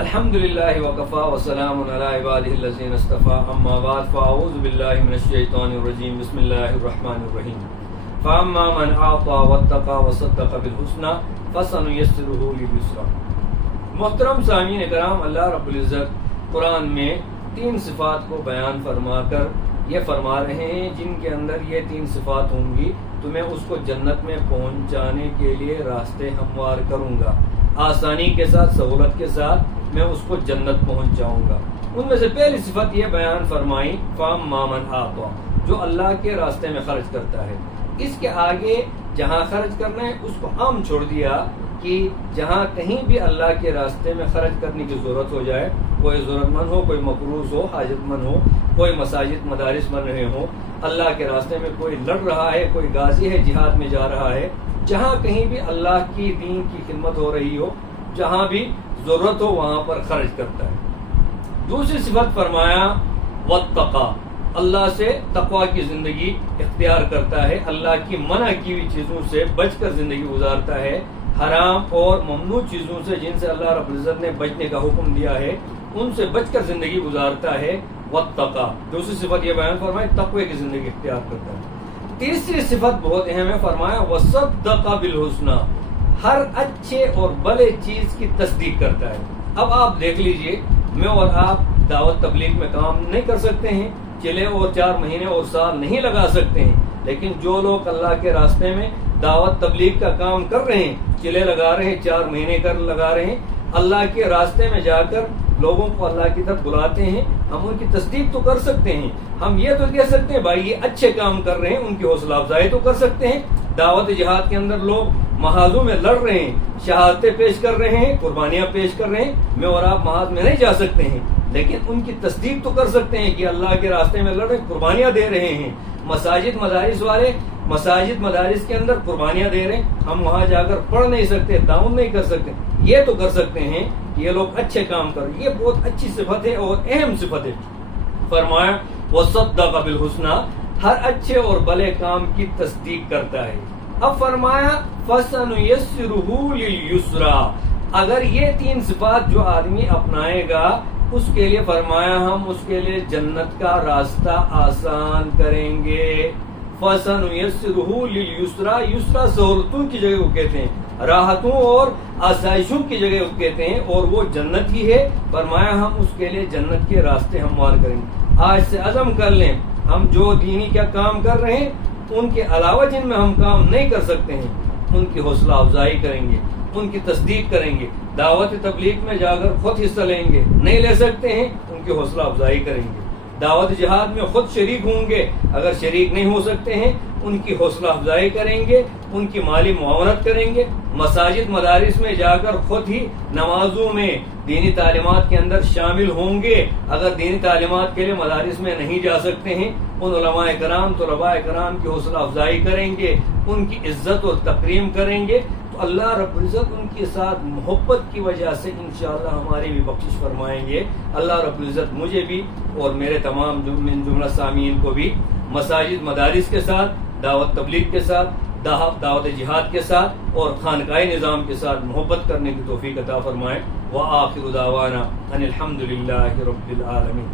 الحمدللہ وکفا وسلام علی عبادہ الذین اصطفیٰ اما بعد فاعوذ باللہ من الشیطان الرجیم بسم اللہ الرحمن الرحیم فاما من اعطى واتقى وصدق بالحسنى فسنيسره لليسرى۔ محترم سامعین کرام، اللہ رب العزت قرآن میں 3 صفات کو بیان فرما کر یہ فرما رہے ہیں جن کے اندر یہ 3 صفات ہوں گی تو میں اس کو جنت میں پہنچانے کے لیے راستے ہموار کروں گا، آسانی کے ساتھ، سہولت کے ساتھ میں اس کو جنت پہنچاؤں گا۔ ان میں سے پہلی صفت یہ بیان فرمائی فاما من اعطى، جو اللہ کے راستے میں خرچ کرتا ہے۔ اس کے آگے جہاں خرچ کرنا ہے اس کو عام چھوڑ دیا کہ جہاں کہیں بھی اللہ کے راستے میں خرچ کرنے کی ضرورت ہو جائے، کوئی ضرورت مند ہو، کوئی مقروض ہو، حاجت مند ہو، کوئی مساجد مدارس بن رہے ہوں، اللہ کے راستے میں کوئی لڑ رہا ہے، کوئی غازی ہے، جہاد میں جا رہا ہے، جہاں کہیں بھی اللہ کی دین کی خدمت ہو رہی ہو، جہاں بھی ضرورت ہو وہاں پر خرچ کرتا ہے۔ دوسری صفت فرمایا واتقى، اللہ سے تقوی کی زندگی اختیار کرتا ہے، اللہ کی منع کی ہوئی چیزوں سے بچ کر زندگی گزارتا ہے، حرام اور ممنوع چیزوں سے جن سے اللہ رب العزت نے بچنے کا حکم دیا ہے ان سے بچ کر زندگی گزارتا ہے۔ واتقى، دوسری صفت یہ بیان فرمائی تقوی کی زندگی اختیار کرتا ہے۔ تیسری صفت بہت اہم ہے، فرمایا وصدق بالحسنى، ہر اچھے اور بھلے چیز کی تصدیق کرتا ہے۔ اب آپ دیکھ لیجئے، میں اور آپ دعوت تبلیغ میں کام نہیں کر سکتے ہیں، چلے اور 4 مہینے اور سال نہیں لگا سکتے ہیں، لیکن جو لوگ اللہ کے راستے میں دعوت تبلیغ کا کام کر رہے ہیں، چلے لگا رہے ہیں، 4 مہینے لگا رہے ہیں، اللہ کے راستے میں جا کر لوگوں کو اللہ کی طرف بلاتے ہیں، ہم ان کی تصدیق تو کر سکتے ہیں، ہم یہ تو کہہ سکتے ہیں بھائی یہ اچھے کام کر رہے ہیں، ان کی حوصلہ افزائی تو کر سکتے ہیں۔ دعوت جہاد کے اندر لوگ محاذوں میں لڑ رہے ہیں، شہادتیں پیش کر رہے ہیں، قربانیاں پیش کر رہے ہیں، میں اور آپ محاذ میں نہیں جا سکتے ہیں، لیکن ان کی تصدیق تو کر سکتے ہیں کہ اللہ کے راستے میں لڑ رہے ہیں، قربانیاں دے رہے ہیں۔ مساجد مدارس والے مساجد مدارس کے اندر قربانیاں دے رہے ہیں، ہم وہاں جا کر پڑھ نہیں سکتے، تعاون نہیں کر سکتے، یہ تو کر سکتے ہیں کہ یہ لوگ اچھے کام کر رہے ہیں۔ یہ بہت اچھی صفت ہے اور اہم صفت ہے۔ فرمایا وصدق بالحسنى، ہر اچھے اور بھلے کام کی تصدیق کرتا ہے۔ اب فرمایا فَسَنُيَسِّرُهُ لِلْيُسْرَى، اگر یہ 3 صفات جو آدمی اپنائے گا اس کے لیے فرمایا ہم اس کے لیے جنت کا راستہ آسان کریں گے۔ فَسَنُيَسِّرُهُ لِلْيُسْرَى، یسرا سہولتوں کی جگہ کو کہتے ہیں، راحتوں اور آسائشوں کی جگہ کو کہتے ہیں، اور وہ جنت ہی ہے۔ فرمایا ہم اس کے لیے جنت کے راستے ہموار کریں گے۔ آج سے عزم کر لیں، ہم جو دینی کیا کام کر رہے ہیں ان کے علاوہ جن میں ہم کام نہیں کر سکتے ہیں ان کی حوصلہ افزائی کریں گے، ان کی تصدیق کریں گے، دعوت تبلیغ میں جا کر خود حصہ لیں گے، نہیں لے سکتے ہیں ان کی حوصلہ افزائی کریں گے، دعوت جہاد میں خود شریک ہوں گے، اگر شریک نہیں ہو سکتے ہیں ان کی حوصلہ افزائی کریں گے، ان کی مالی معاونت کریں گے، مساجد مدارس میں جا کر خود ہی نمازوں میں دینی تعلیمات کے اندر شامل ہوں گے، اگر دینی تعلیمات کے لیے مدارس میں نہیں جا سکتے ہیں ان علماء کرام طلباء کرام کی حوصلہ افزائی کریں گے، ان کی عزت اور تکریم کریں گے، تو اللہ رب العزت ان کے ساتھ محبت کی وجہ سے انشاءاللہ ہماری بھی بخشش فرمائیں گے۔ اللہ رب العزت مجھے بھی اور میرے تمام جملہ سامعین کو بھی مساجد مدارس کے ساتھ، دعوت تبلیغ کے ساتھ، دعوت جہاد کے ساتھ اور خانقاہی نظام کے ساتھ محبت کرنے کی توفیق عطا فرمائیں۔ وآخر دعوانا ان الحمد للہ رب العالمین۔